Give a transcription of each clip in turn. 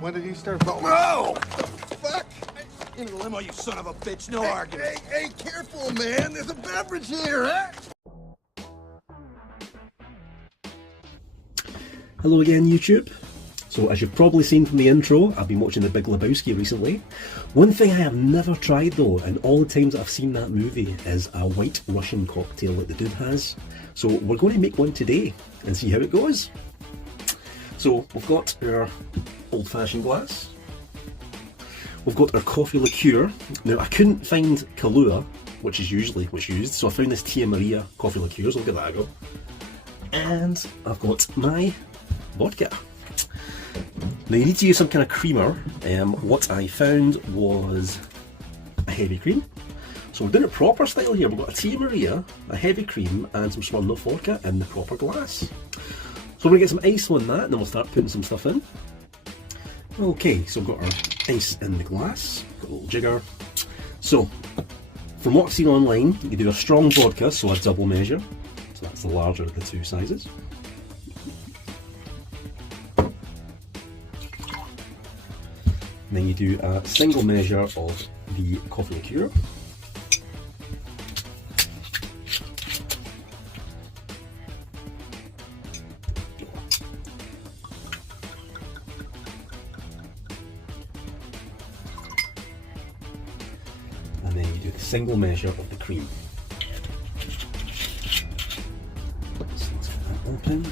When did you start? Oh! Fuck! Into the limo, you son of a bitch. No argument. Hey, careful, man. There's a beverage here, huh? Hello again, YouTube. So, as you've probably seen from the intro, I've been watching the Big Lebowski recently. One thing I have never tried though, in all the times that I've seen that movie, is a White Russian cocktail that the dude has. So we're going to make one today and see how it goes. So we've got our old-fashioned glass. We've got our coffee liqueur. Now I couldn't find Kahlua, which is usually what's used, so I found this Tia Maria coffee liqueur, so I'll give that a go. And I've got my vodka. Now you need to use some kind of creamer. What I found was a heavy cream. So we're doing it proper style here. We've got a Tia Maria, a heavy cream, and some Smirnoff vodka in the proper glass. So we're going to get some ice on that, and then we'll start putting some stuff in. Okay, so we've got our ice in the glass, got a little jigger. So, from what I've seen online, you do a strong vodka, so a double measure. So that's the larger of the two sizes. And then you do a single measure of the coffee liqueur. And then you do the single measure of the cream. So let's get that open.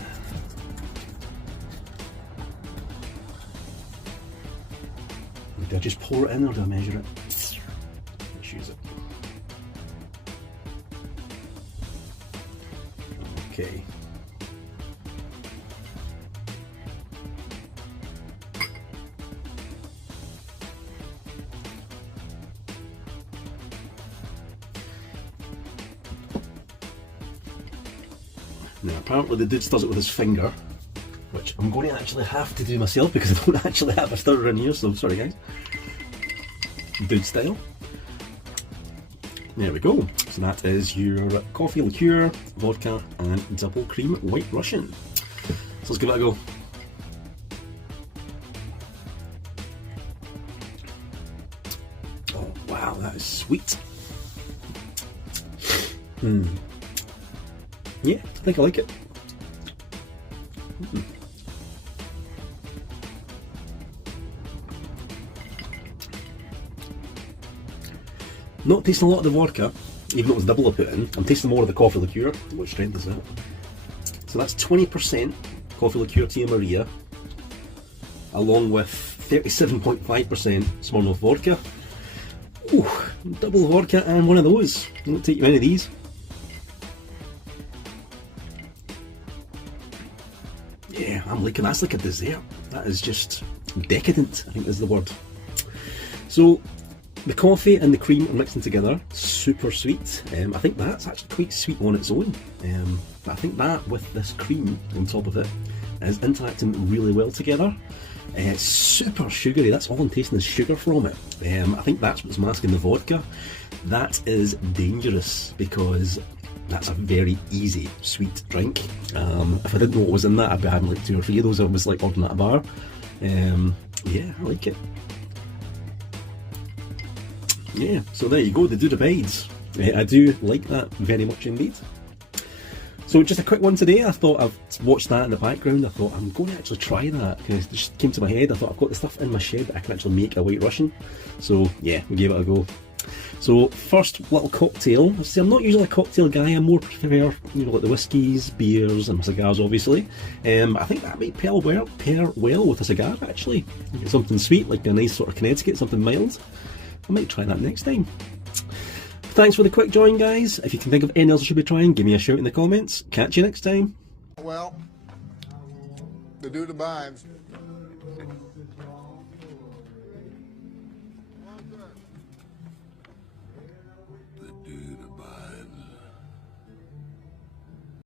Do I just pour it in or do I measure it? Let's use it. Okay. Now apparently the dude does it with his finger, which I'm going to actually have to do myself because I don't actually have a stirrer in here, so sorry guys. Dude style. There we go. So that is your coffee liqueur, vodka and double cream White Russian. So let's give it a go. Oh wow, that is sweet. Yeah, I think I like it. Not tasting a lot of the vodka, even though it was double I put in. I'm tasting more of the coffee liqueur. What strength is that? So that's 20% coffee liqueur Tia Maria, along with 37.5% Smirnoff vodka. Ooh, double vodka and one of those. Don't take you any of these. Yeah, I'm liking that. That's like a dessert. That is just decadent, I think is the word. So the coffee and the cream are mixing together, super sweet. I think that's actually quite sweet on its own. But I think that with this cream on top of it is interacting really well together. It's super sugary, that's all I'm tasting is sugar from it. I think that's what's masking the vodka. That is dangerous because that's a very easy sweet drink. If I didn't know what was in that, I'd be having like 2 or 3 of those. I was like ordering at a bar. Yeah, I like it. Yeah, so there you go, the dude abides. I do like that very much indeed. So just a quick one today. I thought I've watched that in the background. I thought I'm going to actually try that because it just came to my head. I thought I've got the stuff in my shed that I can actually make a White Russian. So yeah, we gave it a go. So first little cocktail. See, I'm not usually a cocktail guy. I more prefer, like the whiskies, beers, and cigars, obviously. I think that might pair well with a cigar actually. Get something sweet, like a nice sort of Connecticut, something mild. I might try that next time. Thanks for the quick join, guys. If you can think of anything else I should be trying, give me a shout in the comments. Catch you next time. Well, the dude abides.